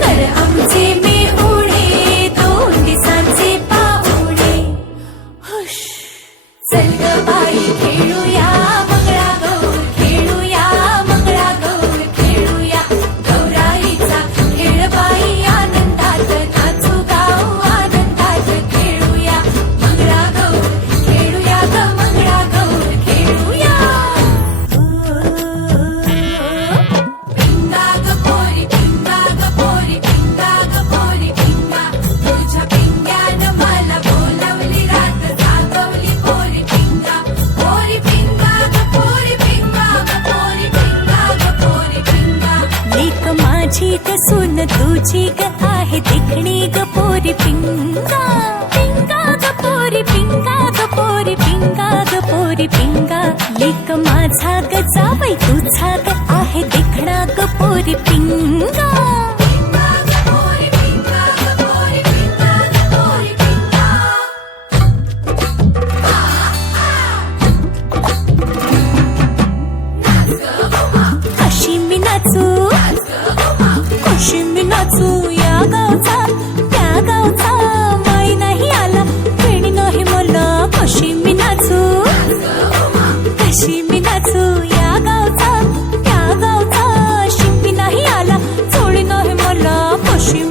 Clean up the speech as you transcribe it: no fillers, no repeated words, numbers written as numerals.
कर आमचे मेहुणे दोन दिसांचे पाहुणे. हुश चल ग बाई खेळूया मंगळागौर खेळूया मंगळागौर खेळूया गौराईचा खेळ बाई आनंदात नाचू गाऊ आनंदात खेळूया मंगळागौर खेळूया ग मंगळागौर खेळूया. पिंगा ग पोरी पिंगा ग पोरी पिंगा ग पोरी पिंगा तुझ्या पिंग्यानं मला बोलावली रात जागवली पोरी पिंगा ग पोरी पिंगा ग पोरी पिंगा ग पोरी पिंगा. लेक माझी ग सून तुझी ग आहे देखणी ग पोरी पिंगा. पिंगा ग पोरी पिंगा ग पोरी पिंगा ग पोरी पिंगा. लेक माझा ग जावई तुझा ग आहे देखणा ग पोरी पिंगा. पिंगा ग पोरी पिंगा ग पोरी पिंगा ग पोरी पिंगा. कशी मी नाचू कशी मी नाचू या गावचा त्या गावचा माई नाही आला फेणी नाही मला. कशी मी नाचू कशी मी नाचू या गावचा त्या गावचा शिंपी नाही आला चोळी नाही मला. कशी